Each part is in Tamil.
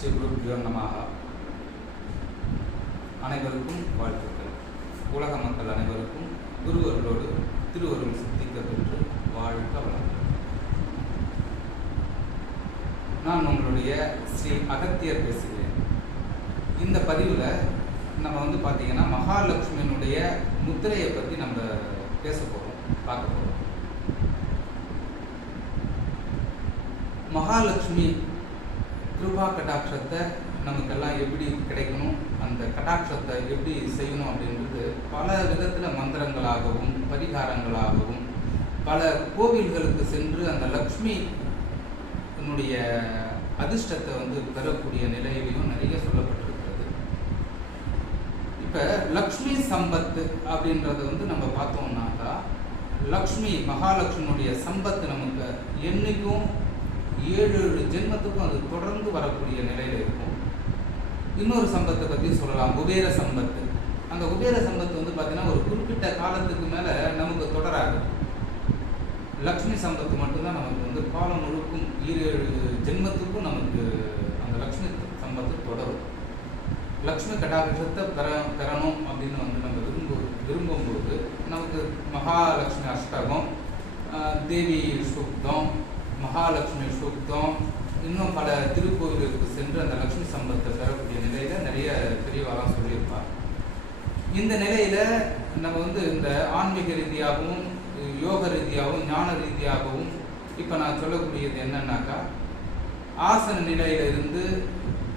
ஸ்ரீ குருபியோ நமாக அனைவருக்கும் வாழ்த்துக்கள். உலக மக்கள் அனைவருக்கும் குருவர்களோடு திருவருள் சித்திக்க பெற்று வாழ்க வளம் நான் உங்களுடைய ஸ்ரீ அகத்தியர் பேசுகிறேன். இந்த பதிவில் நம்ம வந்து பார்த்தீங்கன்னா மகாலட்சுமியினுடைய முத்திரையை பற்றி நம்ம பேச போகிறோம் பார்க்க போகிறோம் மகாலட்சுமி கிருபா கடாட்சத்தை நமக்கெல்லாம் எப்படி கிடைக்கணும்? அந்த கடாட்சத்தை எப்படி செய்யணும் அப்படின்றது பல விதத்தில் மந்திரங்களாகவும் பரிகாரங்களாகவும் பல கோவில்களுக்கு சென்று அந்த லக்ஷ்மி என்னுடைய அதிர்ஷ்டத்தை வந்து பெறக்கூடிய நிலையிலையும் நிறைய சொல்லப்பட்டிருக்கிறது. இப்போ லக்ஷ்மி சம்பத்து அப்படின்றத வந்து நம்ம பார்த்தோம்னாக்கா லக்ஷ்மி மகாலட்சுமியுடைய சம்பத்து நமக்கு என்னைக்கும் ஏழு ஏழு ஜென்மத்துக்கும் அது தொடர்ந்து வரக்கூடிய நிலையில் இருக்கும். இன்னொரு சம்பத்தை பற்றியும் சொல்லலாம் குபேர சம்பத்து. அந்த குபேர சம்பத்து வந்து பார்த்தீங்கன்னா ஒரு குறிப்பிட்ட காலத்துக்கு மேலே நமக்கு தொடராது. லக்ஷ்மி சம்பத்து மட்டும்தான் நமக்கு வந்து காலம் முழுக்கும் ஈரேழு ஜென்மத்துக்கும் நமக்கு அந்த லக்ஷ்மி சம்பத்து தொடரும். லக்ஷ்மி கடாட்சத்தை பெற பெறணும் அப்படின்னு வந்து நம்ம விரும்ப விரும்பும்போது நமக்கு மகாலட்சுமி அஷ்டகம் தேவி சுப்தம் மகாலட்சுமி சுக்தம் இன்னும் பல திருக்கோவிலுக்கு சென்று அந்த லக்ஷ்மி சம்பத்தை பெறக்கூடிய நிலையில நிறைய பெரியவாலாம் சொல்லியிருப்பார் இந்த நிலையில நம்ம வந்து இந்த ஆன்மீக ரீதியாகவும் யோக ரீதியாகவும் ஞான ரீதியாகவும் இப்போ நான் சொல்லக்கூடியது என்னன்னாக்கா ஆசன நிலையில இருந்து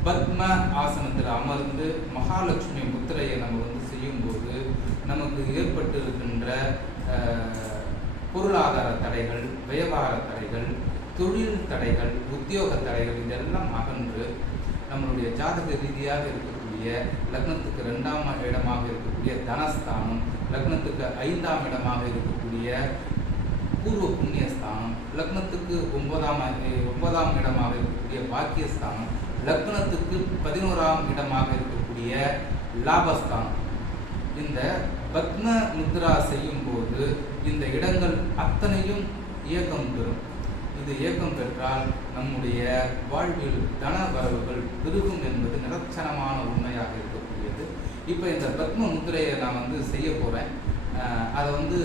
பத்ம ஆசனத்தில் அமர்ந்து மகாலட்சுமி முத்திரையை நம்ம வந்து செய்யும்போது நமக்கு ஏற்பட்டு இருக்கின்ற பொருளாதார தடைகள் வியாபார தடைகள் தொழில் தடைகள் உத்தியோக தடைகள் இதெல்லாம் அகன்று நம்மளுடைய ஜாதக ரீதியாக இருக்கக்கூடிய லக்னத்துக்கு ரெண்டாம் இடமாக இருக்கக்கூடிய தனஸ்தானம் லக்னத்துக்கு ஐந்தாம் இடமாக இருக்கக்கூடிய பூர்வ புண்ணியஸ்தானம் லக்னத்துக்கு ஒன்பதாம் ஒன்பதாம் இடமாக இருக்கக்கூடிய பாக்கியஸ்தானம் லக்னத்துக்கு பதினோராம் இடமாக இருக்கக்கூடிய லாபஸ்தானம். இந்த பத்ம முத்ரா செய்யும் போது இந்த இடங்கள் அத்தனையும் இயக்கம் பெறும். இது இயக்கம் பெற்றால் நம்முடைய வாழ்வில் தன வரவுகள் பெருகும் என்பது நிரச்சனமான உண்மையாக இருக்கக்கூடியது. இப்போ இந்த பத்ம முத்திரையை நான் வந்து செய்ய போகிறேன் அதை வந்து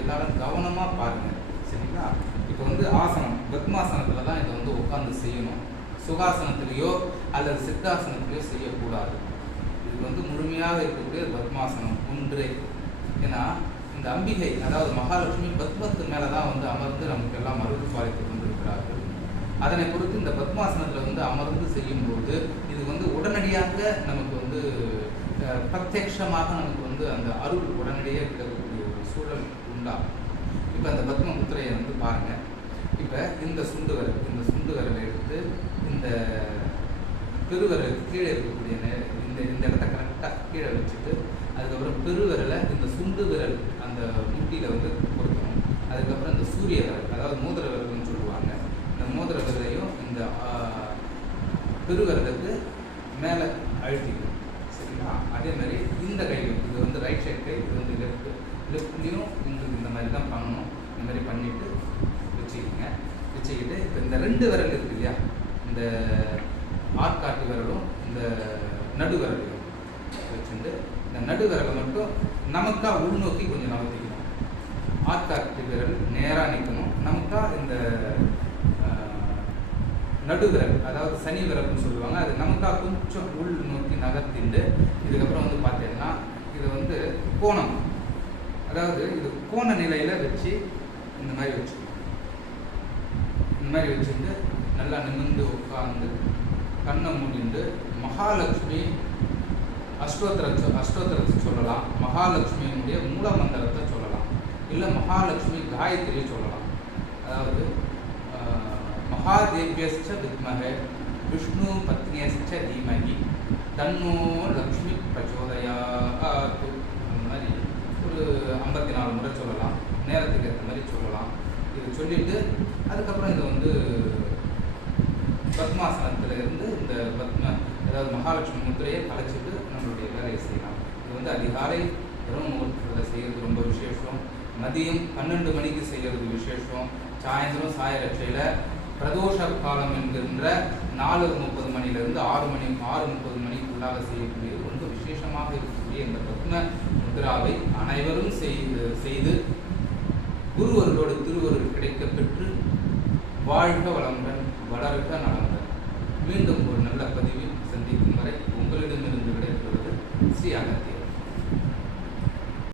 எல்லாரும் கவனமாக பாருங்கள் சரிங்களா? இப்போ வந்து ஆசனம் பத்மாசனத்தில் தான் இதை வந்து உட்காந்து செய்யணும். சுகாசனத்திலேயோ அல்லது சித்தாசனத்திலேயோ செய்யக்கூடாது. இது வந்து முழுமையாக இருக்கக்கூடிய பத்மாசனம் ஒன்றே. ஏன்னா இந்த அம்பிகை அதாவது மகாலட்சுமி பத்மத்து மேலே தான் வந்து அமர்ந்து நமக்கு எல்லாம் அருள் பாலித்து கொண்டிருக்கிறார்கள். அதனை பொறுத்து இந்த பத்மாசனத்தில் வந்து அமர்ந்து செய்யும்போது இது வந்து உடனடியாக நமக்கு வந்து பிரத்யட்சமாக பிரத்யக்ஷமாக நமக்கு வந்து அந்த அருள் உடனடியாக கிடைக்கக்கூடிய ஒரு சூழல் உண்டாகும். இப்போ அந்த பத்மபுத்திரையை வந்து பாருங்கள் இப்போ இந்த சுண்டு இந்த சுண்டு எடுத்து இந்த பெருவிரல் கீழே இருக்கக்கூடிய இந்த இந்த இடத்த கரெக்டாக கீழே வச்சுட்டு அதுக்கப்புறம் பெருவிரலை இந்த சுண்டு விரல் அந்த முட்டியில் வந்து பொருத்தணும். அதுக்கப்புறம் இந்த சூரிய விரல் அதாவது மோதிர விரல்னு சொல்லுவாங்க. இந்த மோதிர விரலையும் இந்த பெருவிரலுக்கு மேலே அழுத்திக்கணும். சரிங்களா? அதே மாதிரி இந்த கை இது வந்து ரைட் சைட் கை இது வந்து லெஃப்ட் லெஃப்ட்லேயும் உங்களுக்கு இந்த மாதிரி தான் பண்ணணும். இந்த மாதிரி பண்ணிவிட்டு வச்சுக்கிங்க. வச்சுக்கிட்டு இப்போ இந்த ரெண்டு விரல் இருக்கு இல்லையா? இந்த ஆட்காட்டு விரலும் இந்த நடுவிரலையும் வச்சுட்டு இந்த நடுவிரலை மட்டும் நமக்காக உள்நோக்கி கொஞ்சம் நகர்த்திக்கணும். ஆட்காட்டு விரல் நேராக நிற்கணும். நமக்கா இந்த நடுவிரல் நடு விரல் அதாவது சனி விரல்னு சொல்லுவாங்க அது நமக்கா கொஞ்சம் உள் நோக்கி நகர்த்திண்டு இதுக்கப்புறம் வந்து பார்த்தீங்கன்னா இது வந்து கோணம். அதாவது இது கோண நிலையில் வச்சு இந்த மாதிரி வச்சுக்கணும். இந்த மாதிரி வச்சுருந்து நல்லா நிமிர்ந்து உட்கார்ந்து கண்ணை மூடிண்டு மகாலட்சுமி அஷ்டோத்திர அஷ்டோத்திரத்தை சொல்லலாம். மகாலட்சுமியினுடைய மூல மந்திரத்தை சொல்லலாம். இல்லை மகாலட்சுமி காயத்ரியை சொல்லலாம். அதாவது ஆஹ், மகாதேவியஸ்ச வித்மகே விஷ்ணு பத்னியஸ்ச தீமகி தன்னோ லக்ஷ்மி பிரச்சோதயாத்து அந்த மாதிரி ஒரு ஐம்பத்தி நாலு முறை சொல்லலாம். நேரத்துக்கு ஏற்ற மாதிரி சொல்லலாம். இது சொல்லிட்டு அதுக்கப்புறம் இதை வந்து பத்மாசனத்தில் இருந்து இந்த பத்ம அதாவது மகாலட்சுமி முத்திரையை கலைச்சிட்டு நம்மளுடைய வேலையை செய்யலாம். இது வந்து அதிகாலை பிரம்ம முகூர்த்தத்தில் செய்கிறது ரொம்ப விசேஷம். மதியம் பன்னெண்டு மணிக்கு செய்கிறது விசேஷம். சாயந்தரம் சாயரட்சையில் பிரதோஷ காலம் என்கின்ற நாலு முப்பது மணிலிருந்து ஆறு மணி ஆறு முப்பது மணிக்குள்ளாக செய்யக்கூடியது ரொம்ப விசேஷமாக இருக்கக்கூடிய இந்த பத்ம முத்ராவை அனைவரும் செய்து செய்து குருவர்களோடு திருவருள் கிடைக்க பெற்று வாழ்க வளமுடன் வளர்க்க நலங்கள் மீண்டும் ஒரு நல்ல பதிவில் சந்திக்கும் வரை உங்களிடமிருந்து விடைபெறுவது ஸ்ரீ அகத்தியர்.